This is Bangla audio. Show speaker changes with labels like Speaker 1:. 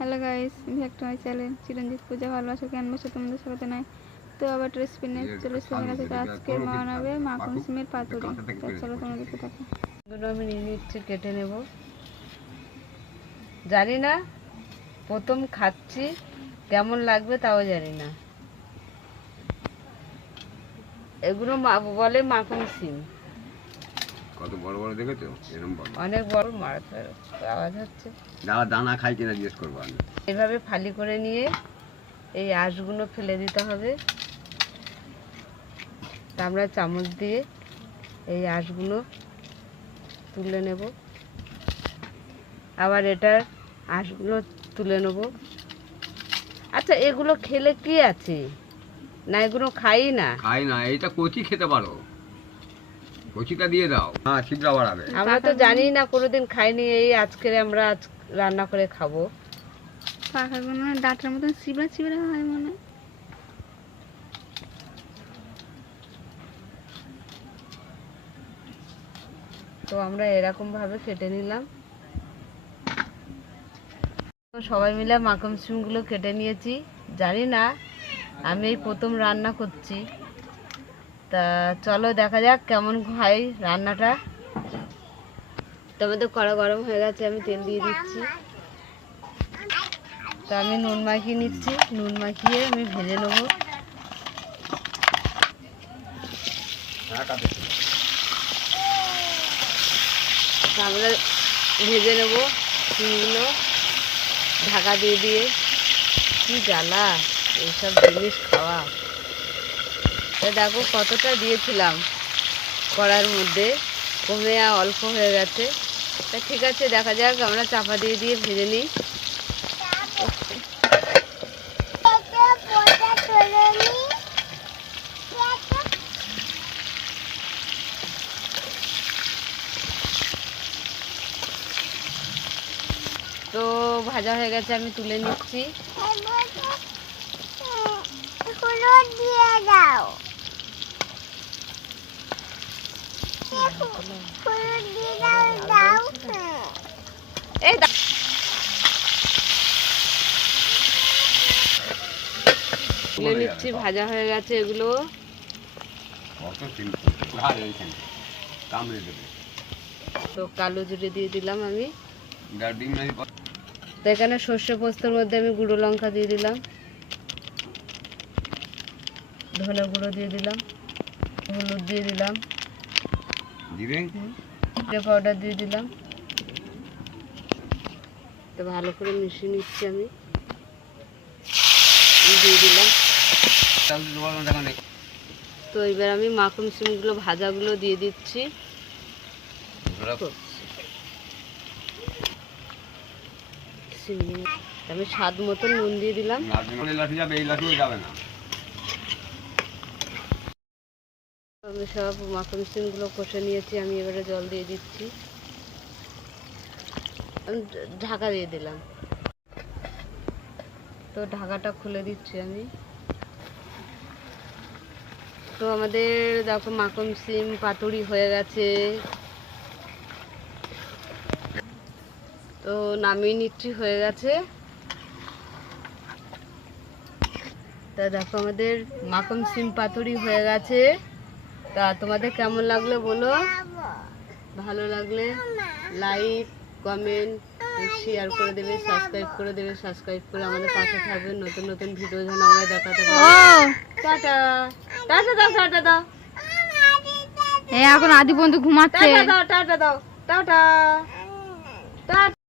Speaker 1: Hello guys back to my channel Chiranjit Puja ভালোবাসা ক্যানভাসে তোমাদের স্বাগত নাই তো আবার রেসিপি নিয়ে চলে এসেছি আমার কাছে। আজকে বানাবে মাখন সিমের পাতুরি। তো চলো তোমরা দেখতে থাকো।
Speaker 2: এগুলো আমি নিয়ে নিচ্ছি কেটে নেব। জানি না প্রথম খাচ্ছি কেমন লাগবে তাও জানি না। এগুলো মা- বলে মাখন সিম
Speaker 3: কত বড় বড় দেখেছ? এরকম বড়।
Speaker 2: অনেক বড় মারার আওয়াজ হচ্ছে।
Speaker 3: যারা দানা খাই কিনা জিজ্ঞেস করব আমি।
Speaker 2: এভাবে ফালি করে নিয়ে এই আঁশগুলো ফেলে দিতে হবে। আমরা চামচ দিয়ে এই আঁশগুলো তুলে নেব। আবার এটার আঁশগুলো তুলে নেব। আচ্ছা এগুলো খেলে কি আছে? না এগুলো খাই না?
Speaker 3: খাই না এইটা কচি খেতে পারো। কচিটা দিয়ে দাও। হ্যাঁ বাড়াবে।
Speaker 2: আমরা তো জানি না কোনোদিন খাইনি এই আজকে আমরা আজ রান্না করে খাব।
Speaker 1: ডাটার মতন হয় মনে
Speaker 2: তো আমরা এরকম ভাবে কেটে নিলাম। সবাই মিলে মাখন সিমগুলো কেটে নিয়েছি। জানি না আমি এই প্রথম রান্না করছি। তা চলো দেখা যাক কেমন হয় রান্নাটা। তোমাদের কড়া গরম হয়ে গেছে, আমি তেল দিয়ে দিচ্ছি। তো আমি নুন মাখিয়ে নিচ্ছি, নুন মাখিয়ে আমি ভেজে নেব। আমরা ভেজে নেব সিমগুলো ঢাকা দিয়ে দিয়ে। কি জ্বালা, এইসব জিনিস খাওয়া। তা দেখো কতটা দিয়েছিলাম কড়ার মধ্যে। কমে অল্প হয়ে গেছে। তা ঠিক আছে, দেখা যাক, আমরা চাপা দিয়ে দিয়ে ভেজে নিই। তো ভাজা হয়ে গেছে, আমি তুলে নিচ্ছি। এই তুলে নিচ্ছি ভাজা হয়ে গেছে এগুলো। তো কালো জিরে দিয়ে দিলাম আমি। তো এখানে সর্ষে পোস্তর মধ্যে আমি গুঁড়ো লঙ্কা দিয়ে দিলাম। ধনে গুঁড়ো দিয়ে দিলাম। হলুদ দিয়ে দিলাম। জিরে পাউডার দিয়ে দিলাম। তো ভালো করে মিশিয়ে নিচ্ছি আমি। দিয়ে দিলাম। তো এবার আমি মাখন সিমগুলো ভাজাগুলো দিয়ে দিচ্ছি। আমি স্বাদ মতো নুন দিয়ে দিলাম।
Speaker 3: এই যাবে না।
Speaker 2: আমি সব মাখন সিমগুলো কষে নিয়েছি, আমি এবারে জল দিয়ে দিচ্ছি। আমি ঢাকা দিয়ে দিলাম। তো ঢাকাটা খুলে দিচ্ছি আমি। তো আমাদের দেখো মাখন সিম পাতুরি হয়ে গেছে। তো নামিয়ে নিচ্ছি, হয়ে গেছে। তা দেখো আমাদের মাখন সিম পাতুরি হয়ে গেছে। তা তোমাদের কেমন লাগল বলো? ভালো। লাগলে লাইক কমেন্ট শেয়ার করে দেবে সাবস্ক্রাইব করে দেবে সাবস্ক্রাইব করে আমাদের পাশে থাকবে। নতুন নতুন ভিডিও যেন আমরা দেখাতে পারি। টাটা। টাটা দাও টাটা দাও।
Speaker 1: এই এখন আদি বন্ধু ঘুমাচ্ছে।
Speaker 2: টাটা দাও টাটা দাও। টাটা। টাটা।